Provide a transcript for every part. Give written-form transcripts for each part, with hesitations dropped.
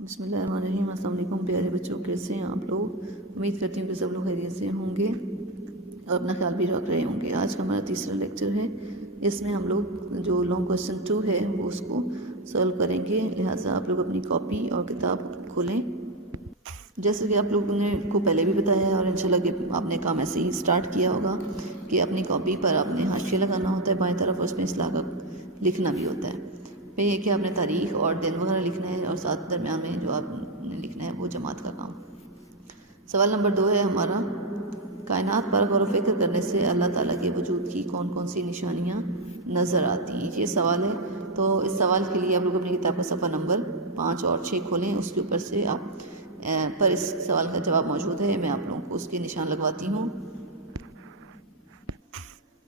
بسم اللہ الرحمن الرحیم۔ السلام علیکم پیارے بچوں، کیسے ہیں آپ لوگ؟ امید کرتی ہوں کہ سب لوگ خیریت سے ہوں گے اور اپنا خیال بھی رکھ رہے ہوں گے۔ آج کا ہمارا تیسرا لیکچر ہے، اس میں ہم لوگ جو لانگ کویسچن 2 ہے وہ اس کو سولو کریں گے، لہٰذا آپ لوگ اپنی کاپی اور کتاب کھولیں۔ جیسے کہ آپ لوگوں نے کو پہلے بھی بتایا ہے اور انشاءاللہ کہ آپ نے کام ایسے ہی سٹارٹ کیا ہوگا کہ اپنی کاپی پر آپ نے حاشیہ لگانا ہوتا ہے بائیں طرف، اور اس میں اصلاح کا لکھنا بھی ہوتا ہے۔ پھر یہ کہ آپ نے تاریخ اور دن وغیرہ لکھنا ہے، اور ساتھ درمیان میں جو آپ نے لکھنا ہے وہ جماعت کا کام۔ سوال نمبر 2 ہے ہمارا، کائنات پر غور و فکر کرنے سے اللہ تعالیٰ کے وجود کی کون کون سی نشانیاں نظر آتی ہیں؟ یہ سوال ہے، تو اس سوال کے لیے آپ لوگ اپنی کتاب کا صفحہ نمبر 5 اور 6 کھولیں۔ اس کے اوپر سے آپ پر اس سوال کا جواب موجود ہے، میں آپ لوگوں کو اس کے نشان لگواتی ہوں۔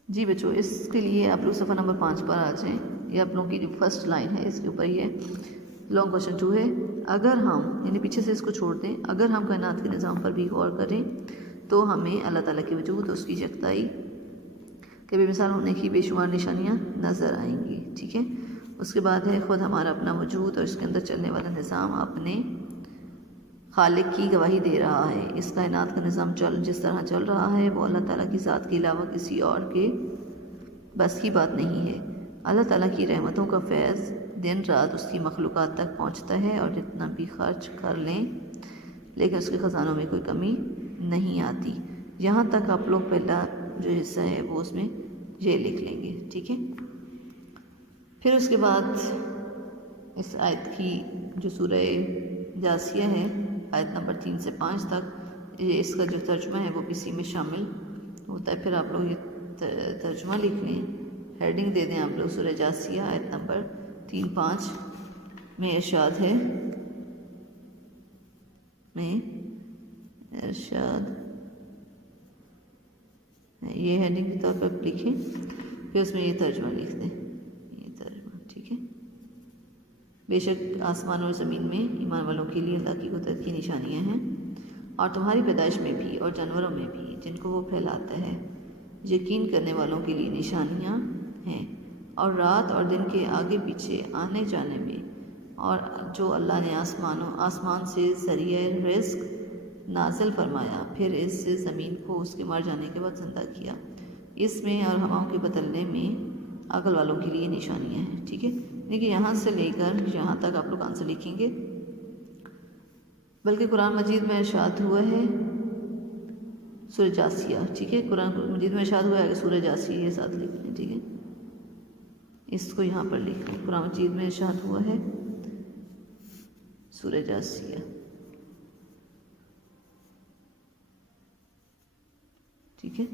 جی بچوں، اس کے لیے آپ لوگ صفحہ نمبر 5 پر آ جائیں۔ یہ آپ لوگوں کی جو فرسٹ لائن ہے اس کے اوپر یہ لانگ کویسچن 2 ہے، اگر ہم یعنی پیچھے سے اس کو چھوڑ دیں، اگر ہم کائنات کے نظام پر بھی غور کریں تو ہمیں اللہ تعالیٰ کے وجود، اس کی یکتائی کے بے مثال ہونے کی بے شمار نشانیاں نظر آئیں گی، ٹھیک ہے۔ اس کے بعد ہے، خود ہمارا اپنا وجود اور اس کے اندر چلنے والا نظام اپنے خالق کی گواہی دے رہا ہے۔ اس کائنات کا نظام جس طرح چل رہا ہے وہ اللہ تعالیٰ کی ذات کے علاوہ کسی اور کے بس کی بات نہیں ہے۔ اللہ تعالیٰ کی رحمتوں کا فیض دن رات اس کی مخلوقات تک پہنچتا ہے، اور جتنا بھی خرچ کر لیں لیکن اس کے خزانوں میں کوئی کمی نہیں آتی۔ یہاں تک آپ لوگ پہلا جو حصہ ہے وہ اس میں یہ لکھ لیں گے، ٹھیک ہے۔ پھر اس کے بعد اس آیت کی جو سورہ جاثیہ ہے، آیت نمبر 3 سے 5 تک، اس کا جو ترجمہ ہے وہ اسی میں شامل ہوتا ہے۔ پھر آپ لوگ یہ ترجمہ لکھ لیں، ہیڈنگ دے دیں آپ لوگ سورہ جاثیہ آیت نمبر 3-5 میں ارشاد ہے، یہ ہیڈنگ کے طور پر لکھیں، پھر اس میں یہ ترجمہ لکھ دیں، یہ ترجمہ، ٹھیک ہے۔ بے شک آسمان اور زمین میں ایمان والوں کے لیے اللہ کی قدرت کی نشانیاں ہیں، اور تمہاری پیدائش میں بھی اور جانوروں میں بھی جن کو وہ پھیلاتا ہے، یقین کرنے والوں کے لیے نشانیاں ہیں، اور رات اور دن کے آگے پیچھے آنے جانے میں، اور جو اللہ نے آسمان سے ذریعہ رزق نازل فرمایا، پھر اس سے زمین کو اس کے مر جانے کے بعد زندہ کیا، اس میں اور ہواؤں کے بدلنے میں عقل والوں کے لیے نشانیاں ہیں، ٹھیک ہے۔ دیکھیے یہاں سے لے کر یہاں تک آپ لوگ آنسر لکھیں گے، بلکہ قرآن مجید میں ارشاد ہوا ہے سورہ جاثیہ، ٹھیک ہے۔ قرآن مجید میں ارشاد ہوا ہے کہ سورہ جاثیہ یہ ساتھ لکھ لیں، ٹھیک ہے، اس کو یہاں پر لکھ لیں۔ قرآن مجید میں ارشاد ہوا ہے سورہ جاثیہ، ٹھیک ہے،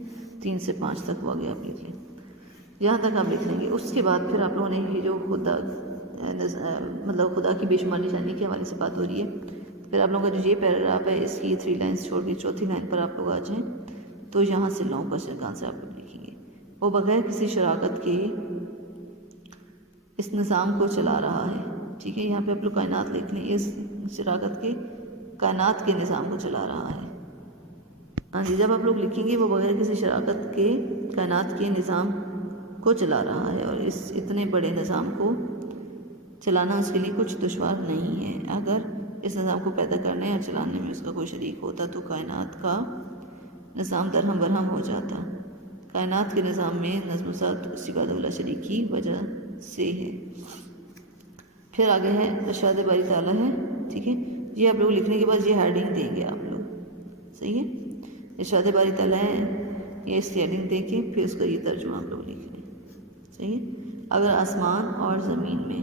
3 سے 5 تک وہ آگے آپ لکھ لیں، یہاں تک آپ لکھ لیں گے۔ اس کے بعد پھر آپ لوگوں نے یہ جو خدا کی بے شمار نشانی کے حوالے سے بات ہو رہی ہے، پھر آپ لوگوں کا جو یہ پیراگراف ہے اس کی 3 لائنز چھوڑ کے چوتھی لائن پر آپ لوگ آ جائیں، تو یہاں سے لانگ کویسچن کا آنسر آپ لوگ لکھیں گے۔ وہ بغیر کسی شراکت کے اس نظام کو چلا رہا ہے، ٹھیک ہے، یہاں پہ آپ لوگ کائنات لکھ لیں، اس شراکت کے کائنات کے نظام کو چلا رہا ہے۔ ہاں جی، جب آپ لوگ لکھیں گے وہ بغیر کسی شراکت کے کائنات کے نظام کو چلا رہا ہے، اور اس اتنے بڑے نظام کو چلانا اس کے لیے کچھ دشوار نہیں ہے۔ اگر اس نظام کو پیدا کرنے اور چلانے میں اس کا کوئی شریک ہوتا تو کائنات کا نظام درہم برہم ہو جاتا۔ کائنات کے نظام میں نظم و ضبط اسی وحدہ لا شریک کی وجہ سے ہے۔ پھر آگے ہے ارشاد باری تعالیٰ ہے، ٹھیک ہے، یہ آپ لوگ لکھنے کے بعد یہ ہیڈنگ دیں گے آپ لوگ، صحیح ہے، ارشاد باری تعالیٰ ہے، یہ اس کی ہیڈنگ دے کے پھر اس کا یہ ترجمہ آپ لوگ لکھ لیں، صحیح ہے۔ اگر آسمان اور زمین میں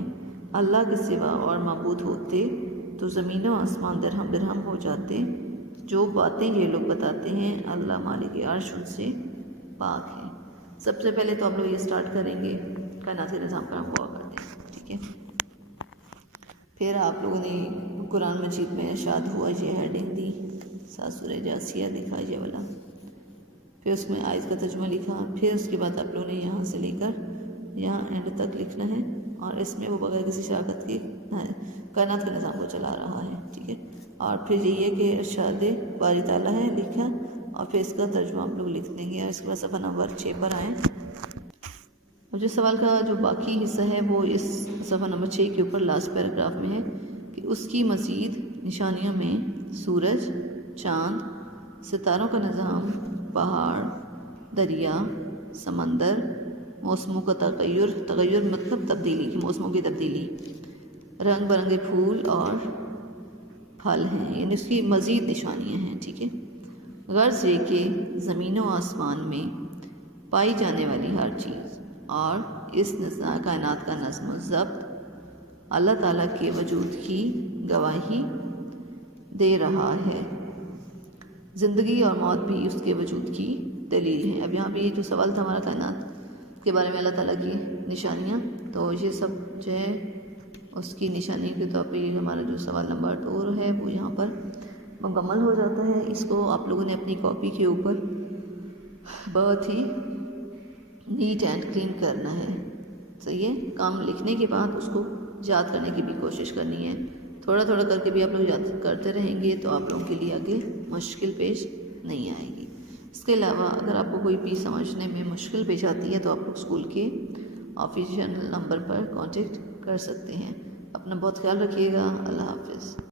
اللہ کے سوا اور معبود ہوتے تو زمین و آسمان درہم برہم ہو جاتے۔ جو باتیں یہ لوگ بتاتے ہیں اللہ مالک عرش ان سے پاک ہے۔ سب سے پہلے تو آپ لوگ یہ سٹارٹ کریں گے کائنات کے نظام پر ہم غور کرتے ہیں، ٹھیک ہے۔ پھر آپ لوگوں نے قرآن مجید میں ارشاد ہوا یہ ہیڈنگ دی، سورہ جاثیہ لکھا یہ والا، پھر اس میں آیت کا ترجمہ لکھا، پھر اس کے بعد آپ لوگوں نے یہاں سے لے کر یہاں اینڈ تک لکھنا ہے، اور اس میں وہ بغیر کسی شراکت کے کائنات کے نظام کو چلا رہا ہے، ٹھیک ہے۔ اور پھر یہ ہے کہ ارشاد باری تعالیٰ ہے لکھا، اور پھر اس کا ترجمہ آپ لوگ لکھ دیں گے، اور اس کے بعد صفحہ نمبر 6 پر آئیں۔ اور جو سوال کا جو باقی حصہ ہے وہ اس صفحہ نمبر 6 کے اوپر لاسٹ پیراگراف میں ہے کہ اس کی مزید نشانیوں میں سورج، چاند، ستاروں کا نظام، پہاڑ، دریا، سمندر، موسموں کا تغیر مطلب تبدیلی، موسموں کی تبدیلی، رنگ برنگے پھول اور پھل ہیں، یعنی اس کی مزید نشانیاں ہیں، ٹھیک ہے۔ غرض یہ کہ زمین و آسمان میں پائی جانے والی ہر چیز اور اس کائنات کا نظم و ضبط اللہ تعالیٰ کے وجود کی گواہی دے رہا ہے۔ زندگی اور موت بھی اس کے وجود کی دلیل ہے۔ اب یہاں پہ یہ جو سوال تھا ہمارا کائنات کے بارے میں اللہ تعالیٰ کی نشانیاں، تو یہ سب جو ہے اس کی نشانی کے طور پہ یہ ہمارا جو سوال نمبر 2 ہے وہ یہاں پر مکمل ہو جاتا ہے۔ اس کو آپ لوگوں نے اپنی کاپی کے اوپر بہت ہی نیٹ اینڈ کلین کرنا ہے، صحیح ہے۔ کام لکھنے کے بعد اس کو یاد کرنے کی بھی کوشش کرنی ہے، تھوڑا تھوڑا کر کے بھی آپ لوگ یاد کرتے رہیں گے تو آپ لوگوں کے لیے آگے مشکل پیش نہیں آئے گی۔ اس کے علاوہ اگر آپ کو کوئی بھی سمجھنے میں مشکل پیش آتی ہے تو آپ اسکول کے آفیشیل نمبر پر کانٹیکٹ کر سکتے ہیں۔ اپنا بہت خیال رکھیے گا۔ اللہ حافظ۔